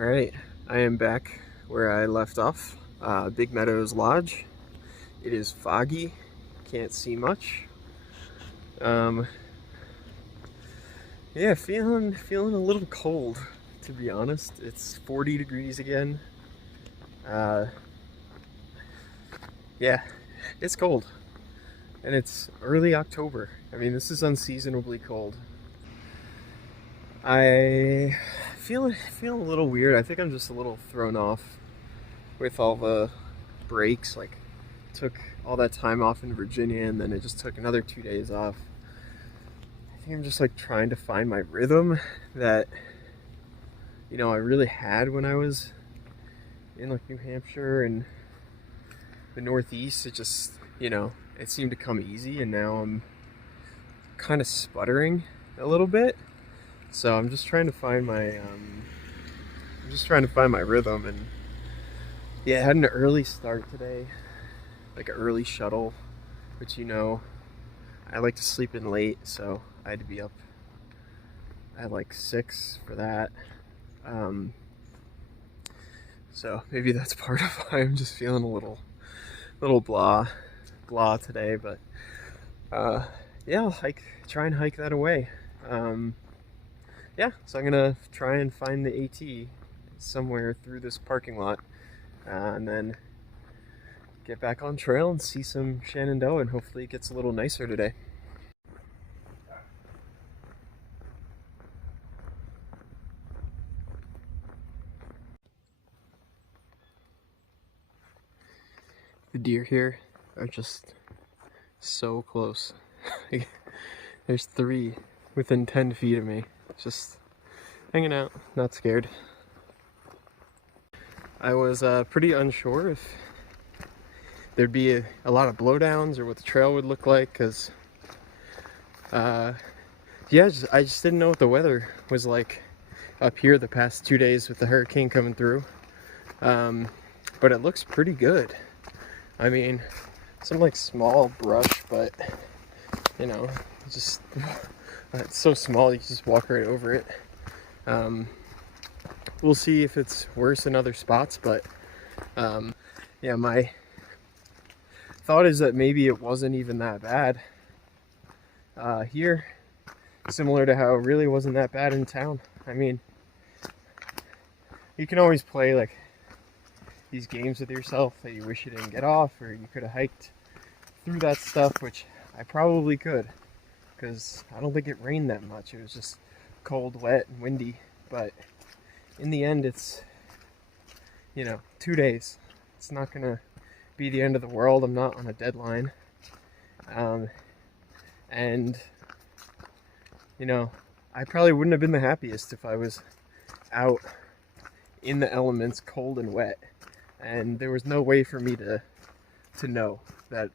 All right, I am back where I left off, Big Meadows Lodge. It is foggy, can't see much. Yeah, feeling a little cold, to be honest. It's 40 degrees again. Yeah, it's cold, and it's early October. I mean, this is unseasonably cold. I feel a little weird. I think I'm just a little thrown off with all the breaks. Like, took all that time off in Virginia, and then it just took another 2 days off. I think I'm just like trying to find my rhythm that, you know, I really had when I was in like New Hampshire and the Northeast. It just, you know, it seemed to come easy, and now I'm kind of sputtering a little bit. So I'm just trying to find my rhythm. And yeah, I had an early start today, like an early shuttle, which, you know, I like to sleep in late, so I had to be up at like 6 for that. So maybe that's part of why I'm just feeling a little blah today. But yeah, I'll try and hike that away. Yeah, so I'm gonna try and find the AT somewhere through this parking lot, and then get back on trail and see some Shenandoah, and hopefully it gets a little nicer today. The deer here are just so close. There's 3 within 10 feet of me, just hanging out, not scared. I was pretty unsure if there'd be a lot of blowdowns or what the trail would look like, because yeah, I just didn't know what the weather was like up here the past 2 days with the hurricane coming through. But it looks pretty good. I mean, some like small brush, but you know, just it's so small you can just walk right over it. We'll see if it's worse in other spots, but yeah, my thought is that maybe it wasn't even that bad here, similar to how it really wasn't that bad in town. I mean, you can always play like these games with yourself that you wish you didn't get off, or you could have hiked through that stuff, which I probably could, because I don't think it rained that much. It was just cold, wet, and windy. But in the end, it's, you know, 2 days. It's not gonna be the end of the world. I'm not on a deadline. And you know, I probably wouldn't have been the happiest if I was out in the elements, cold and wet, and there was no way for me to know that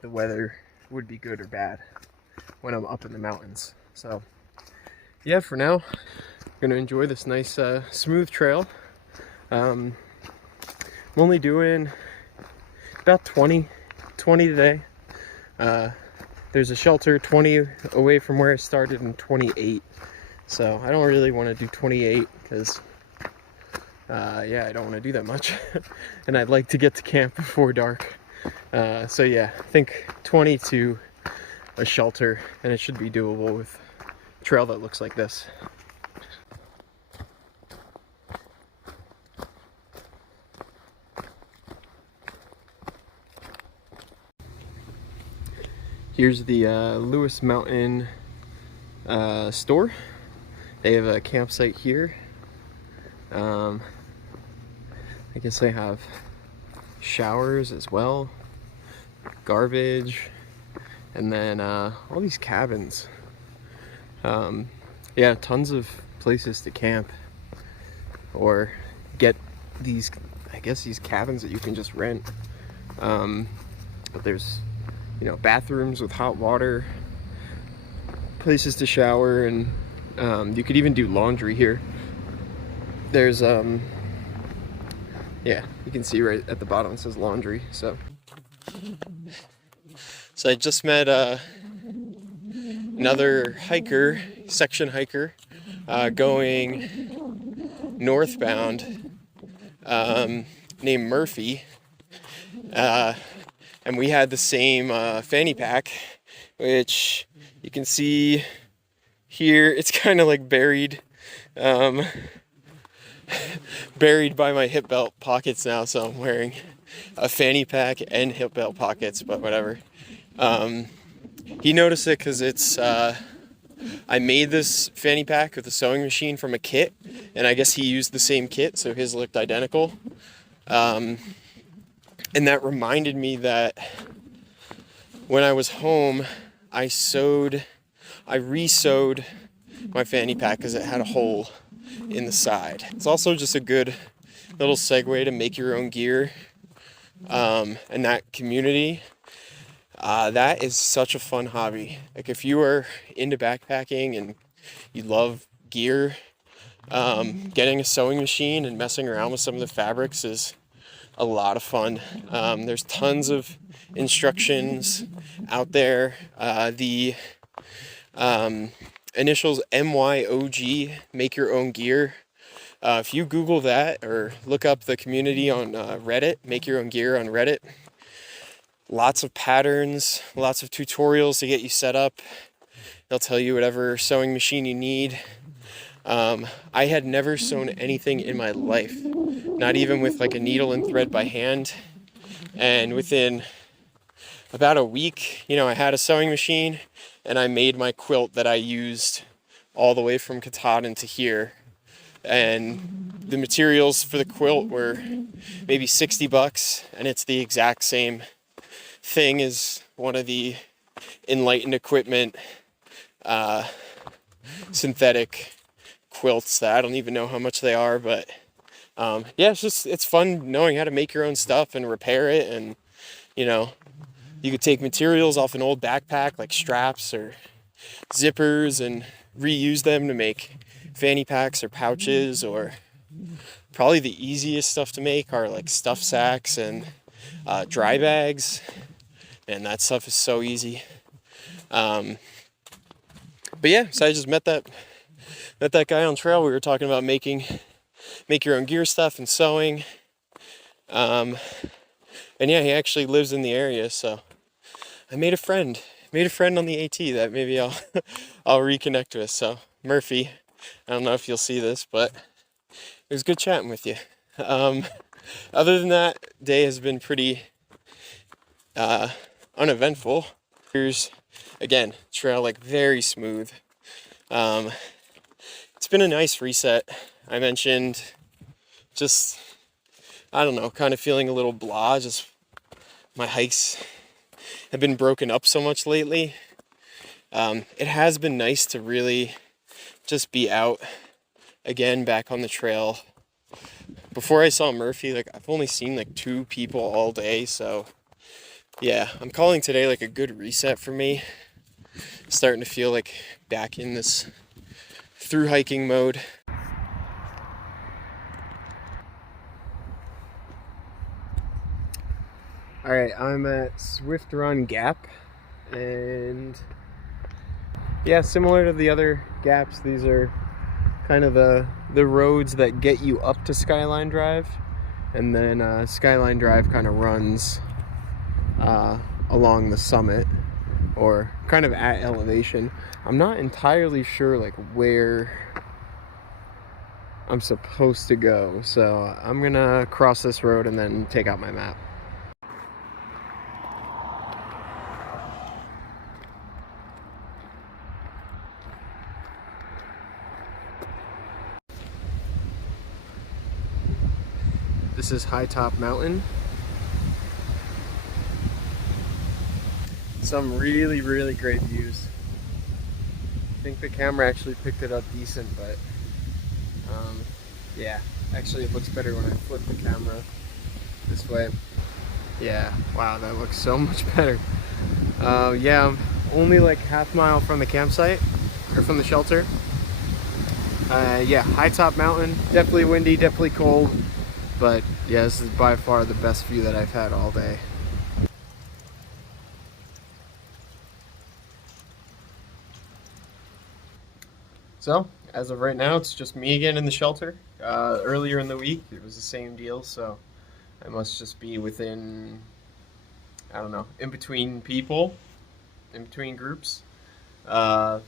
the weather would be good or bad when I'm up in the mountains. So yeah, for now, I'm gonna enjoy this nice smooth trail. I'm only doing about 20 today. There's a shelter 20 away from where I started and 28. So I don't really want to do 28 because, yeah, I don't want to do that much. And I'd like to get to camp before dark. So yeah, I think 20 to a shelter, and it should be doable with a trail that looks like this. Here's the Lewis Mountain store. They have a campsite here. I guess they have showers as well, garbage, and then all these cabins. Yeah, tons of places to camp or get these, I guess, these cabins that you can just rent. But there's, you know, bathrooms with hot water, places to shower, and you could even do laundry here. There's yeah, you can see right at the bottom it says laundry. So I just met another hiker, section hiker, going northbound named Murphy, and we had the same fanny pack, which you can see here. It's kind of like buried by my hip belt pockets now, so I'm wearing a fanny pack and hip belt pockets, but whatever. He noticed it because it's I made this fanny pack with a sewing machine from a kit, and I guess he used the same kit, so his looked identical. And that reminded me that when I was home, I re-sewed my fanny pack because it had a hole in the side. It's also just a good little segue to make your own gear. And that community, that is such a fun hobby. Like, if you are into backpacking and you love gear, getting a sewing machine and messing around with some of the fabrics is a lot of fun. There's tons of instructions out there. The initials MYOG, make your own gear. If you Google that or look up the community on Reddit, make your own gear on Reddit, lots of patterns, lots of tutorials to get you set up. They'll tell you whatever sewing machine you need. I had never sewn anything in my life, not even with like a needle and thread by hand. And within about a week, I had a sewing machine and I made my quilt that I used all the way from Katahdin to here. And the materials for the quilt were maybe $60, and it's the exact same thing as one of the Enlightened Equipment synthetic quilts that I don't even know how much they are, but yeah, it's fun knowing how to make your own stuff and repair it. And you could take materials off an old backpack like straps or zippers and reuse them to make fanny packs or pouches, or probably the easiest stuff to make are like stuff sacks and dry bags. And that stuff is so easy. But yeah, so I just met that guy on trail. We were talking about make your own gear stuff and sewing. And yeah, he actually lives in the area, so I made a friend on the AT that maybe I'll reconnect with. So Murphy, I don't know if you'll see this, but it was good chatting with you. Other than that, day has been pretty uneventful. Here's again, trail like very smooth. It's been a nice reset. I mentioned just, I don't know, kind of feeling a little blah. Just my hikes have been broken up so much lately. It has been nice to really just be out again, back on the trail. Before I saw Murphy, like I've only seen like 2 people all day, so yeah, I'm calling today like a good reset for me. Starting to feel like back in this thru-hiking mode. Alright, I'm at Swift Run Gap, and yeah, similar to the other gaps, these are kind of the roads that get you up to Skyline Drive, and then Skyline Drive kind of runs along the summit, or kind of at elevation. I'm not entirely sure like where I'm supposed to go, so I'm gonna cross this road and then take out my map. This is Hightop Mountain. Some really, really great views. I think the camera actually picked it up decent, but yeah, actually it looks better when I flip the camera this way. Yeah, wow, that looks so much better. Yeah, I'm only like half mile from the campsite, or from the shelter. Yeah, Hightop Mountain, definitely windy, definitely cold, but yeah, this is by far the best view that I've had all day. So, as of right now, it's just me again in the shelter. Earlier in the week, it was the same deal, so I must just be within, I don't know, in between people, in between groups. Uh,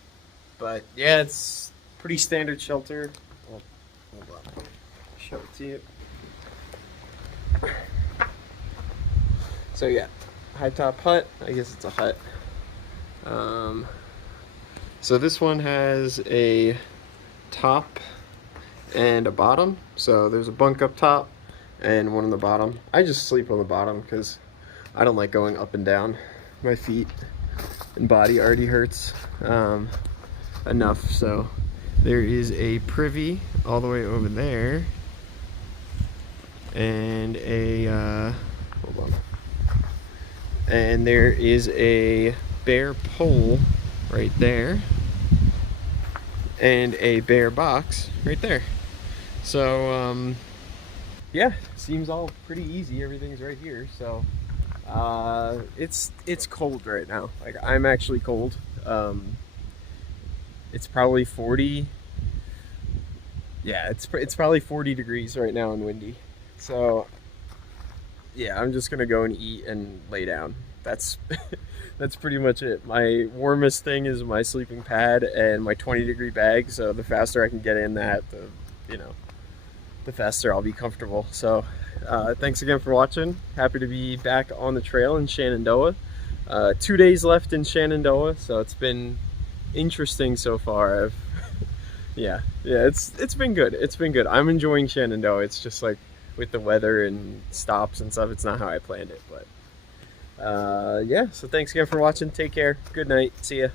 but yeah, it's pretty standard shelter. Oh, hold on, show it to you. So yeah, Hightop Hut. I guess it's a hut. So this one has a top and a bottom. So there's a bunk up top and one on the bottom. I just sleep on the bottom because I don't like going up and down. My feet and body already hurts enough. So there is a privy all the way over there, and a hold on. And there is a bare pole right there, and a bare box right there. So yeah, seems all pretty easy. Everything's right here. So it's cold right now. Like, I'm actually cold. It's probably 40. Yeah, it's probably 40 degrees right now and windy. So yeah, I'm just gonna go and eat and lay down. That's that's pretty much it. My warmest thing is my sleeping pad and my 20-degree bag. So the faster I can get in that, the faster I'll be comfortable. So thanks again for watching. Happy to be back on the trail in Shenandoah. 2 days left in Shenandoah, so it's been interesting so far. Yeah, it's been good. It's been good. I'm enjoying Shenandoah. It's just like with the weather and stops and stuff, it's not how I planned it. But yeah, so thanks again for watching. Take care. Good night. See ya.